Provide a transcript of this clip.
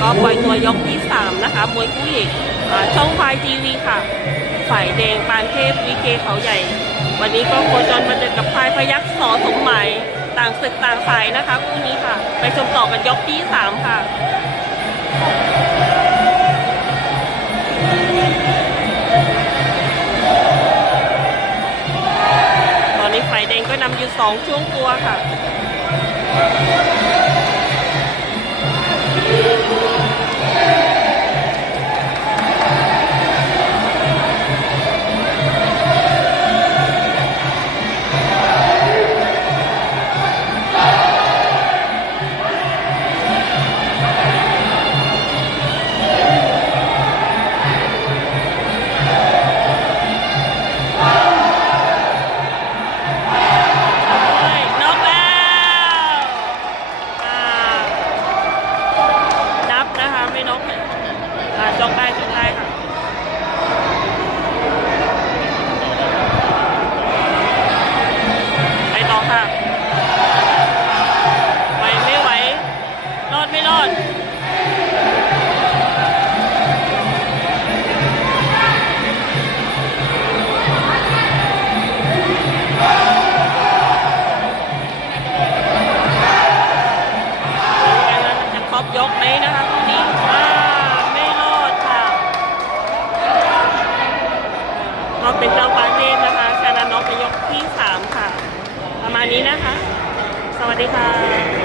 ก็ปล่อยตัวยกที่ 3 นะคะมวยคู่เอกช่องพายทีวีค่ะ ฝ่ายแดงปานเทพวีเคเขาใหญ่ วันนี้ก็โคจรมาเจอกับพายพยักษ์สอสมหมายต่างศึกต่างสายนะคะคู่นี้ค่ะ ไปชมต่อกันยกที่ 3 ค่ะตอนนี้ฝ่ายแดงก็นำอยู่ 2 ช่วงตัวค่ะ ยกไหมนะคะตรงนี้อ่าไม่รอดค่ะก็เป็นเจ้าปาเทพนะคะชนะน็อกในยกที่ 3 ค่ะ ประมาณนี้นะคะ สวัสดีค่ะ